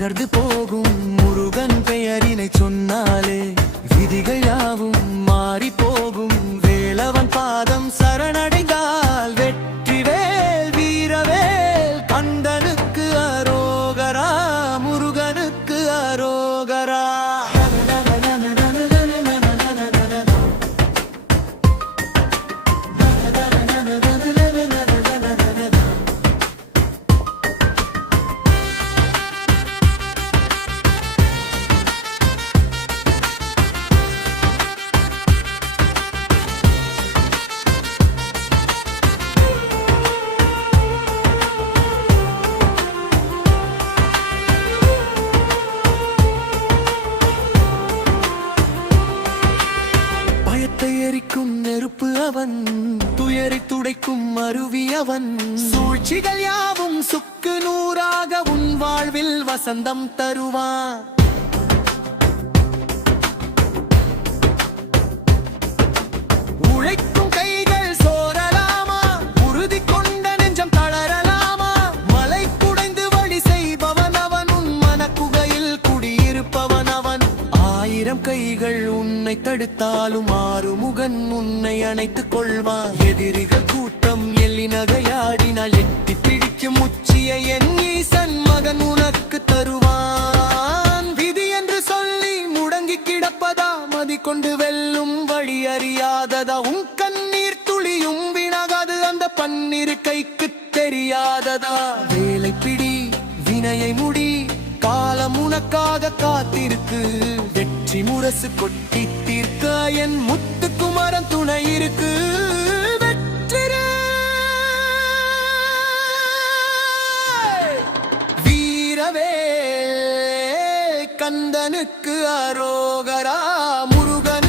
நகர்ந்து போகும் முருகன் பெயரினை சொன்னாலே விதிகள் யாவும் மாறி போகும். வேலவன் பாதம் சரணடைந்தால் வெற்றிவேல் வீரவேல். கந்தனுக்கு அரோகரா, முருகனுக்கு அரோகரா. எரிக்கும் நெருப்பு அவன், துயரை துடைக்கும் அருவி அவன். சூழ்ச்சிகள் யாவும் சுக்கு நூறாக உன் வாழ்வில் வசந்தம் தருவான். உழைக்கும் கைகள் சோரலாமா, உறுதி கொண்ட நெஞ்சம் தளரலாமா. மலை குடைந்து வழி செய்பவன் அவன், உன் மனக்குகையில் குடியிருப்பவன் அவன். ஆயிரம் கைகள் உன்னை தடுத்தாலும் ஆறுமுகன் உன்னை அணைத்துக் கொள்வான். எதிரிகள் கூட்டம் எள்ளி நகையாடினால் எட்டி பிடிக்கும் உச்சியை என் ஈசன் மகன் உனக்கு தருவான். விதி என்று சொல்லி முடங்கி கிடப்பதா, மதி கொண்டு வெல்லும் வழி அறியாததா. உன் கண்ணீர் துளியும் வினாகாது, அந்த பன்னிரு கைக்கு தெரியாததா. வேலை பிடி, வினையை முடி, காலம் உனக்காக காத்திருக்கு. வெற்றி முரசு கொட்டி தீர்க்க என் முத்துக்குமரன் துணை இருக்கு. வெற்றிரே வீரவே, கந்தனுக்கு அரோகரா, முருகன்